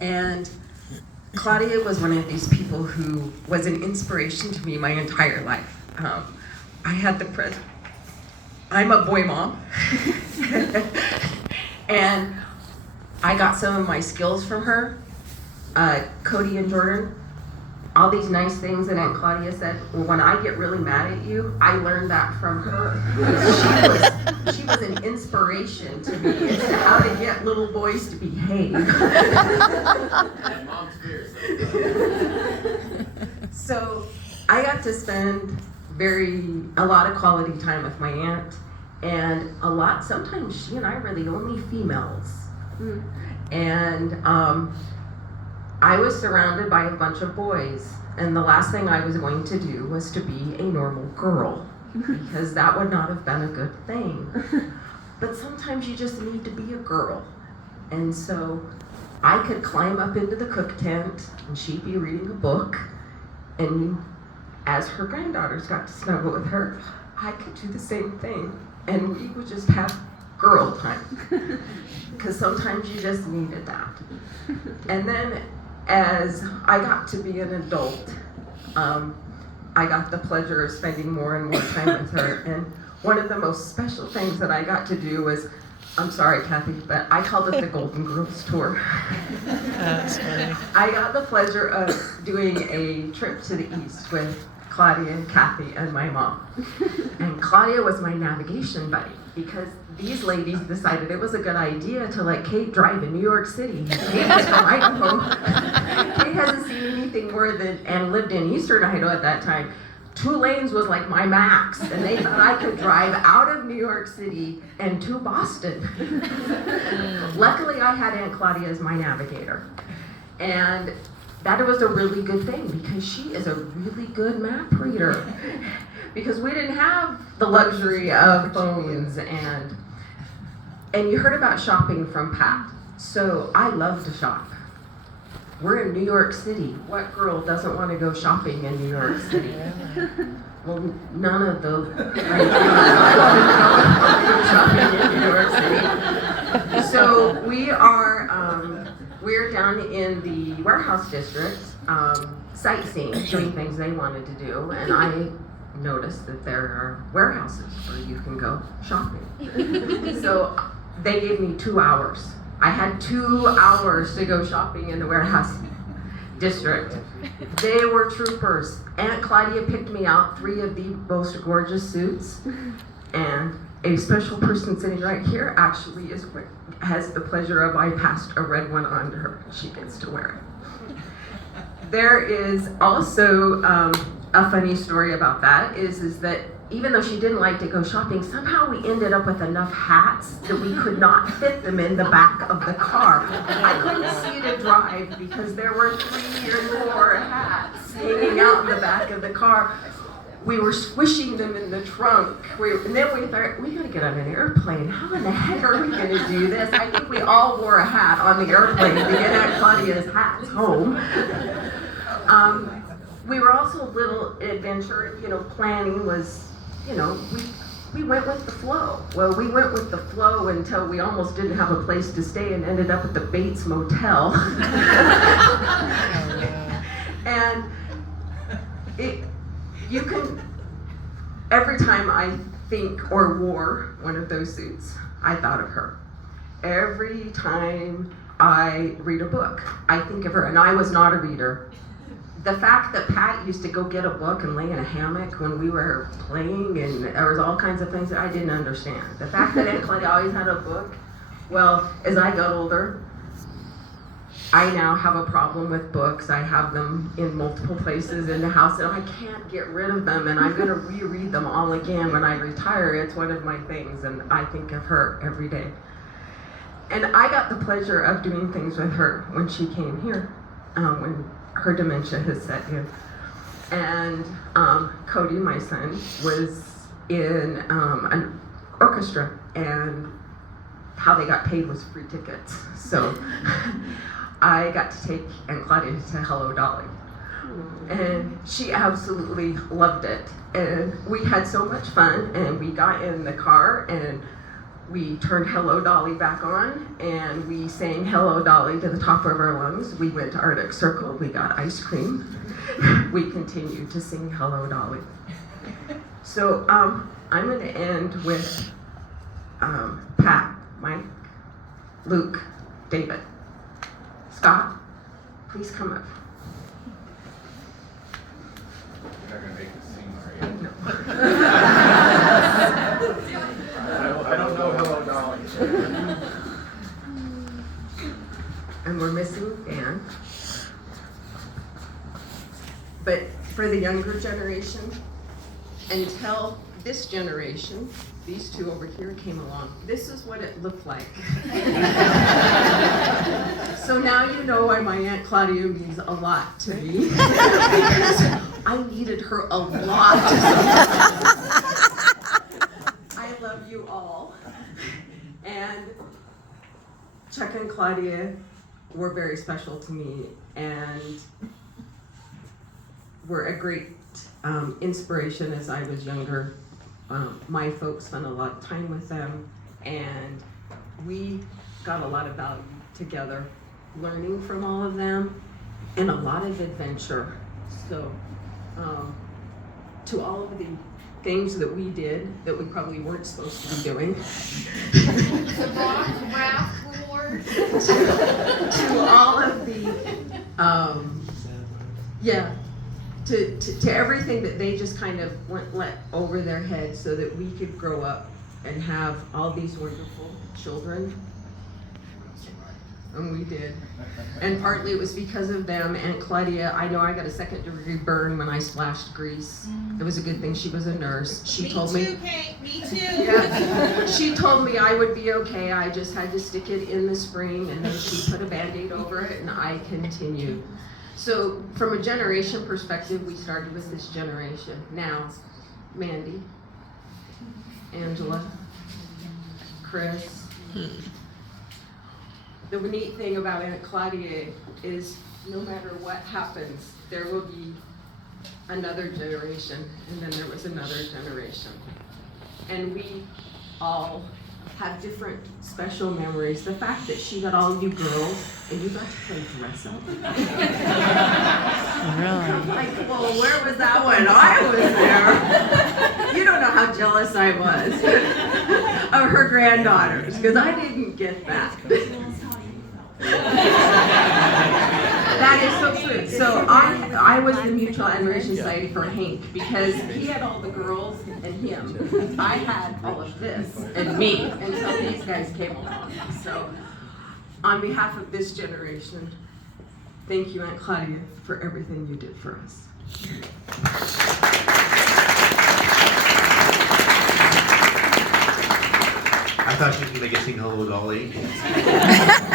And Claudia was one of these people who was an inspiration to me my entire life. I had I'm a boy mom, and I got some of my skills from her. Cody and Jordan, all these nice things that Aunt Claudia said. Well, when I get really mad at you, I learned that from her. She was an inspiration to me as to how to get little boys to behave. Mom's fierce. So I got to spend a lot of quality time with my aunt, and sometimes she and I were the only females. And I was surrounded by a bunch of boys, and the last thing I was going to do was to be a normal girl, because that would not have been a good thing. But sometimes you just need to be a girl. And so I could climb up into the cook tent, and she'd be reading a book, and as her granddaughters got to snuggle with her, I could do the same thing, and we would just have girl time, because sometimes you just needed that. And then as I got to be an adult, I got the pleasure of spending more and more time with her, and one of the most special things that I got to do was, I'm sorry, Kathy, but I called it the Golden Girls Tour. That's funny. I got the pleasure of doing a trip to the east with Claudia and Kathy and my mom. And Claudia was my navigation buddy, because these ladies decided it was a good idea to let Kate drive in New York City. Kate is from Idaho. Kate hasn't seen anything more than, and lived in Eastern Idaho at that time. 2 lanes was like my max, and they thought I could drive out of New York City and to Boston. Luckily, I had Aunt Claudia as my navigator. And that was a really good thing, because she is a really good map reader. Because we didn't have the luxury of phones, and you heard about shopping from Pat. So I love to shop. We're in New York City. What girl doesn't want to go shopping in New York City? Well, none of the shopping in New York City. So we're down in the warehouse district, sightseeing, doing things they wanted to do, and I noticed that there are warehouses where you can go shopping. So they gave me 2 hours. I had 2 hours to go shopping in the warehouse district. They were troopers. Aunt Claudia picked me out 3 of the most gorgeous suits, and a special person sitting right here actually has the pleasure of, I passed a red one on to her. She gets to wear it. There is also a funny story about that is that even though she didn't like to go shopping, somehow we ended up with enough hats that we could not fit them in the back of the car. I couldn't see to drive because there were 3 or 4 hats hanging out in the back of the car. We were squishing them in the trunk. And then we thought, we gotta get on an airplane. How in the heck are we gonna do this? I think we all wore a hat on the airplane to get Aunt Claudia's hats home. We were also a little adventure, planning was, we went with the flow. Well, we went with the flow until we almost didn't have a place to stay and ended up at the Bates Motel. And every time I think or wore one of those suits, I thought of her. Every time I read a book, I think of her, and I was not a reader. The fact that Pat used to go get a book and lay in a hammock when we were playing, and there was all kinds of things that I didn't understand. The fact that Aunt Claudia always had a book, well, as I got older, I now have a problem with books. I have them in multiple places in the house, and I can't get rid of them, and I'm gonna reread them all again when I retire. It's one of my things, and I think of her every day. And I got the pleasure of doing things with her when she came here, when her dementia has set in. And Cody, my son, was in an orchestra, and how they got paid was free tickets. So I got to take Aunt Claudia to Hello Dolly. And she absolutely loved it. And we had so much fun, and we got in the car, and we turned Hello Dolly back on, and we sang Hello Dolly to the top of our lungs. We went to Arctic Circle, we got ice cream. We continued to sing Hello Dolly. So I'm going to end with Pat, Mike, Luke, David. Scott, please come up. You're not going to make this sing, are you? No. I don't know Hello Dolly. And we're missing Dan. But for the younger generation, until this generation, these two over here came along, this is what it looked like. So now you know why my Aunt Claudia means a lot to me. Because I needed her a lot. I love you all. And Chuck and Claudia were very special to me, and were a great inspiration as I was younger. My folks spent a lot of time with them, and we got a lot of value together, learning from all of them, and a lot of adventure. So, to all of the things that we did that we probably weren't supposed to be doing. The rock raft reward. To all of the, to everything that they just kind of let over their heads so that we could grow up and have all these wonderful children. And we did. And partly it was because of them. And Claudia, I know I got a 2nd-degree burn when I splashed grease. It was a good thing she was a nurse. She told me. Kate. Me too. Yeah. She told me I would be okay. I just had to stick it in the spring, and then she put a Band-Aid over it, and I continued. So from a generation perspective, we started with this generation. Now, Mandy, Angela, Chris. The neat thing about Aunt Claudia is no matter what happens, there will be another generation, and then there was another generation. And we all have different special memories. The fact that she got all you girls and you got to play dress up. I'm like, well, where was that when I was there? You don't know how jealous I was of her granddaughters, because I didn't get that. That is so sweet. So I was the Mutual Admiration Society for Hank, because he had all the girls and him. I had all of this and me until these guys came along. So on behalf of this generation, thank you, Aunt Claudia, for everything you did for us. I thought she was going to sing Hello Dolly.